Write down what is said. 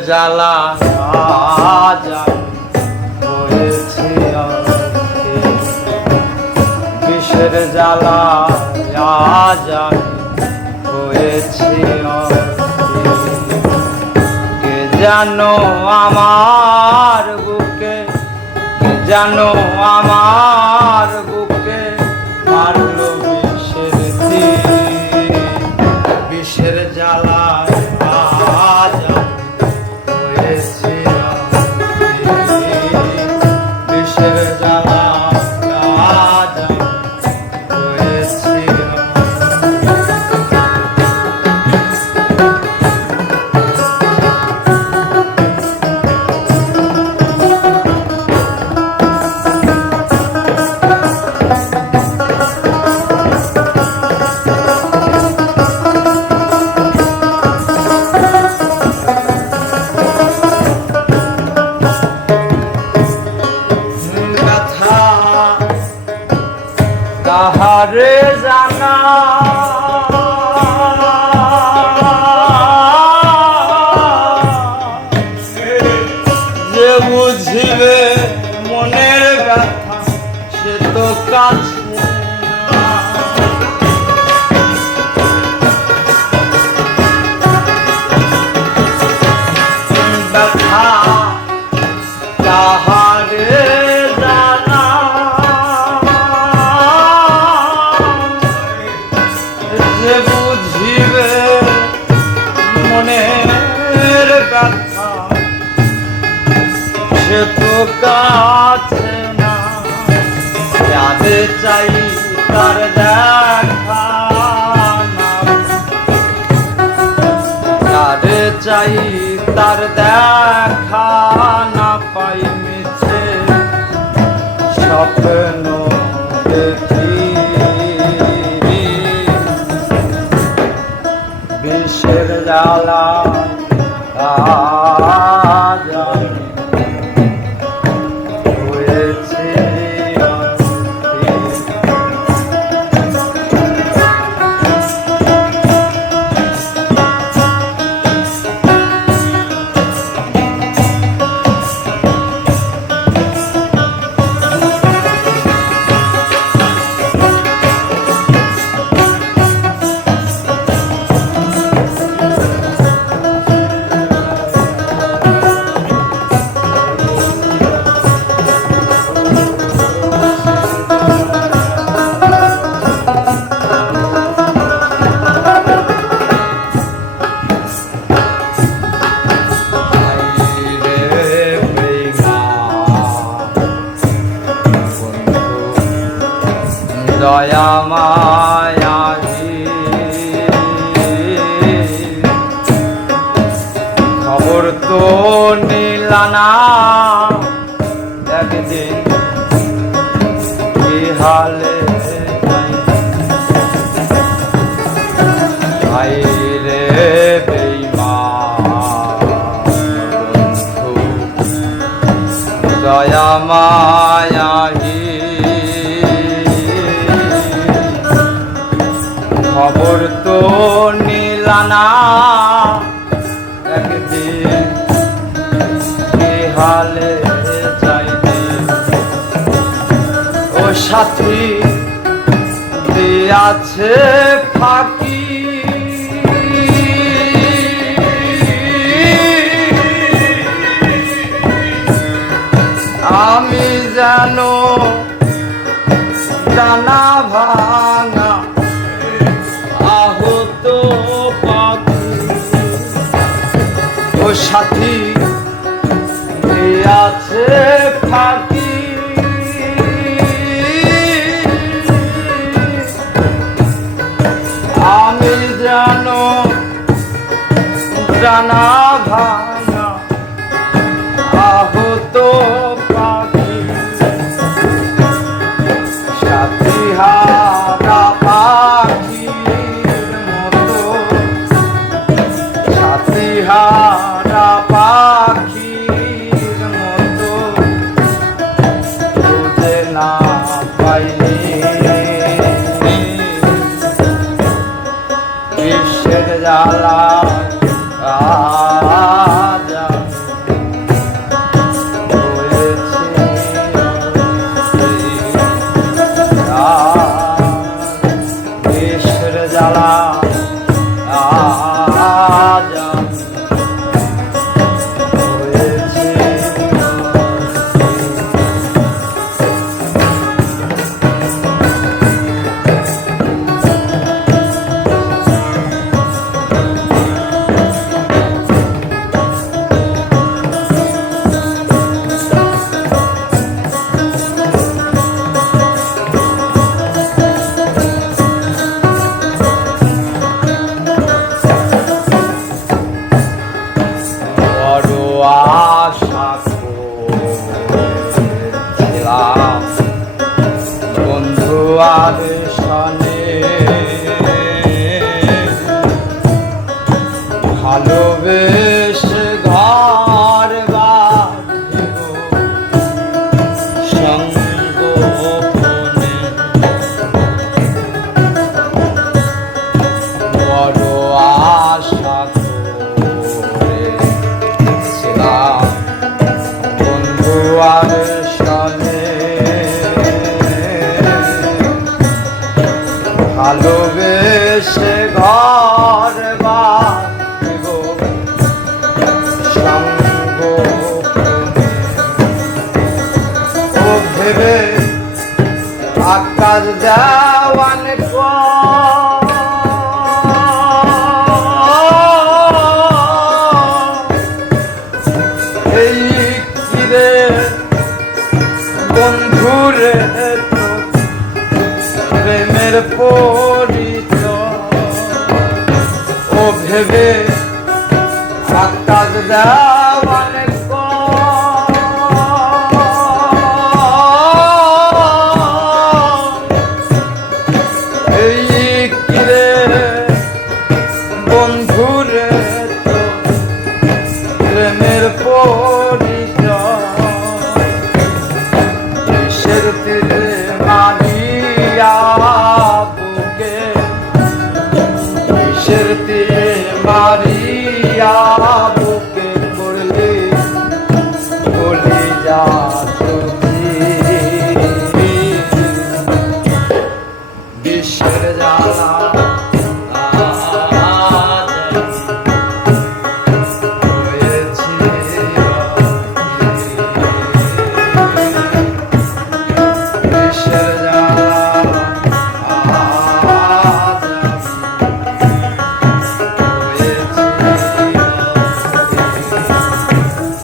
জ্বালা বিষের জ্বালা হয়েছে কে জানো আমার বুকে? কে জানো আমার যে বুঝিবে মনের ব্যথা, সে তো কাছে না। যাবে চাই তার দেখা চাই তার দেখা না পাই মিছে স্বপ্ন। Hallelujah. নিলানা একদিন হালে ভাই রে দয়া মায়াহি খবর তো নিলানা সাথী দিয়াছে ফাঁকি। আমি যেন ডানা ভাঙা আহত পাখি। ও সাথী ডানা ভাঙা আহত পাখি সাথী হারা পাখির মতো। সাথী হারা আশা করেছিলাম বন্ধু আর আমার দেওয়ান এই কিরে বন্ধুরে প্রেমের পরিচয়। ও ভেবে আকাশ দেওয়া